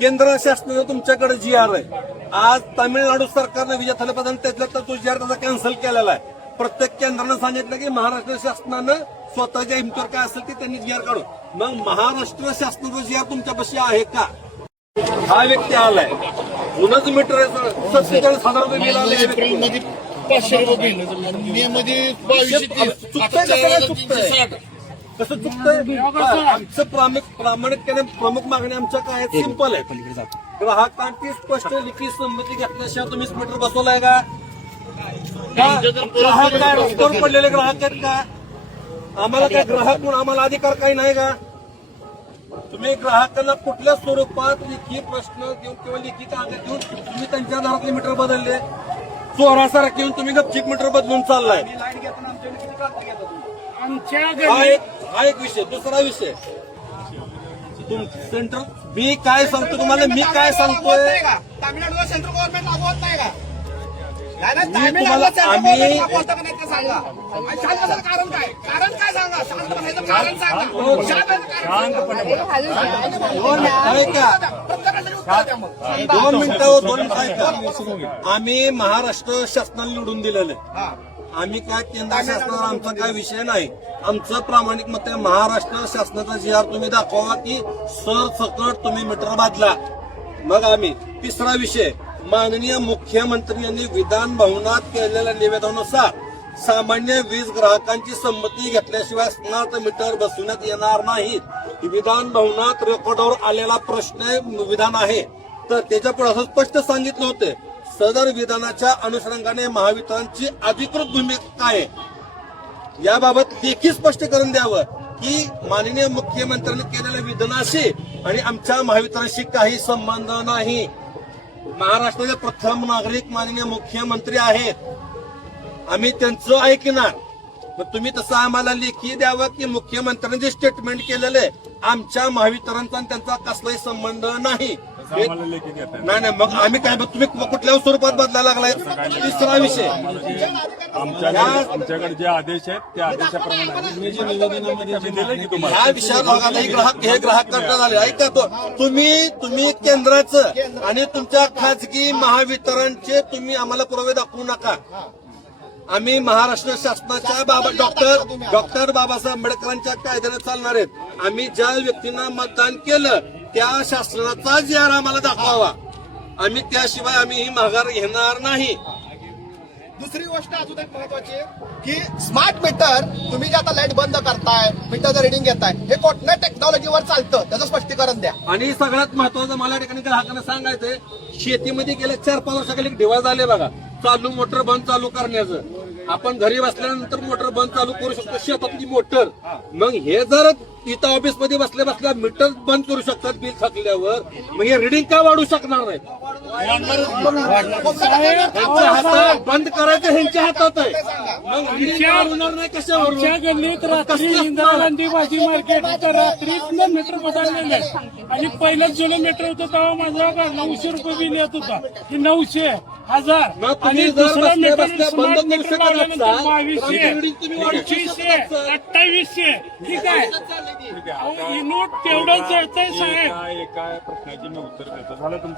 केंद्र शासनानं तुमच्याकडे जी आर आहे. आज तामिळनाडू सरकारनं विजय थालापती त्यातला तो जी आर त्याचा कॅन्सल केलेला आहे. प्रत्येक केंद्रानं सांगितलं की महाराष्ट्र शासनानं स्वतःच्या हिमतीवर काय असेल ते त्यांनी जी आर काढू. मग महाराष्ट्र शासनाचा जी आर तुमच्यापाशी आहे का? हा व्यक्ती आलाय, जुनच मीटर 47,000 रुपये बिल आले. एप्रिलमध्ये 500 रुपये बिल, मे मध्ये 22,000, कसं चुकतंय? आमचं प्रामाणिकपणे प्रमुख मागणी आमच्या काय सिंपल आहे. ग्राहकांची स्पष्ट लिखित संमती घेतल्याशिवाय तुम्ही मीटर बसवलाय का? ग्राहक काय रस्त्यावर पडलेले ग्राहक आहेत का? आम्हाला काय ग्राहक म्हणून आम्हाला अधिकार काही नाही का? तुम्ही ग्राहकांना कुठल्या स्वरूपात लिखी प्रश्न देऊन किंवा लिखी कागद देऊन तुम्ही त्यांच्या दारातले मीटर बदलले? चोरासारखे घेऊन तुम्ही गपचिप मीटर बदलून चाललाय. हा एक विषय. दुसरा विषय, सेंट्रल मी काय सांगतो तुम्हाला, मी काय सांगतोय तामिळनाडूला सेंट्रल गव्हर्नमेंट लागू होत नाही का? तुम्हाला आम्ही कारण काय? कारण काय सांगा? कारण सांगा. दोन मिनिटं ऐका. आम्ही महाराष्ट्र शासनाला निवडून दिलेलं आहे. आम्ही काय केंद्र शासनावर आमचा काय विषय नाही. आमचं प्रामाणिक मत आहे, महाराष्ट्र शासनाचा जी आर तुम्ही दाखवा की सरसकट तुम्ही मीटर बदला. मग आम्ही तिसरा विषय, माननीय मुख्यमंत्री यांनी विधान भवनात केलेल्या निवेदनानुसार सामान्य वीज ग्राहकांची संमती घेतल्याशिवाय स्मार्ट मीटर बसवण्यात येणार नाहीत. विधान भवनात रेकॉर्डवर आलेला प्रश्न विधान आहे. तर त्याच्या पुढे असं स्पष्ट सांगितलं होतं, सदर विधानाच्या अनुषंगाने महावितरणची अधिकृत भूमिका आहे. याबाबत देखील स्पष्टीकरण द्यावं की माननीय मुख्यमंत्र्यांनी केलेल्या विधानाशी आणि आमच्या महावितरणशी काही संबंध नाही. महाराष्ट्राचे प्रथम नागरिक माननीय मुख्यमंत्री आहेत. आम्ही त्यांचं ऐकणार. मग तुम्ही तसं आम्हाला लेखी द्यावं की मुख्यमंत्र्यांनी जे स्टेटमेंट केलेलं आहे आमच्या महावितरणचा आणि त्यांचा कसलाही संबंध नाही. नाही मग आम्ही काय, तुम्ही कुठल्या स्वरूपात बदलायला लागलाय? तिसरा विषय, आमच्याकडे जे आदेश आहेत त्या आदेशाप्रमाणे ह्या विषयात हे ग्राहक कंटाळा झाले. ऐका तो, तुम्ही केंद्राचं आणि तुमच्या खाजगी महावितरणचे तुम्ही आम्हाला पुरावे दाखवू नका. आम्ही महाराष्ट्र शासनाच्या डॉक्टर बाबासाहेब आंबेडकरांच्या कायद्याने चालणार आहेत. आम्ही ज्या व्यक्तींना मतदान केलं त्या शासनाचा जी आर आम्हाला दाखवावा. आम्ही त्याशिवाय आम्ही ही माघार घेणार नाही. दुसरी गोष्ट अजून एक महत्वाची आहे की स्मार्ट मीटर तुम्ही जे आता लाईट बंद करताय, मीटरचं रिडिंग घेताय, हे कोणत्या टेक्नॉलॉजीवर चालतं त्याचं स्पष्टीकरण द्या. आणि सगळ्यात महत्वाचं मला या ठिकाणी ग्राहकांना सांगायचंय, शेतीमध्ये गेल्या 4-5 वर्षाखाली डिव्हाइस आले बघा, चालू मोटर बंद चालू करण्याचं. आपण घरी बसल्यानंतर मोटर बंद चालू करू शकतो, शेतातली मोटर. मग हे जर इथं ऑफिसमध्ये बसल्या मीटर बंद करू शकतात बिल थकल्यावर, मग हे रिडिंग का वाढू शकणार नाही? बंद करायचं ह्यांच्या हातात आहे. मग रिडिंग वाढवणार नाही कशावर? गल्लीत रात्री इंदिरा गांधी भाजी मार्केट तर रात्रीतलं मीटर बदललेलं आहे. आणि पहिलं जुनं मीटर होतं तेव्हा माझा 900 रुपये बिल येत होता. हे 900, 1000 आणि दुसरं मीटर स्मार्ट मीटर लागल्यानंतर 2200, 2500, 2800. ठीक आहे, ही नोट तेवढंच जळतंय साहेब. एका प्रश्नाची मी उत्तर देतो. झालं तुमचं.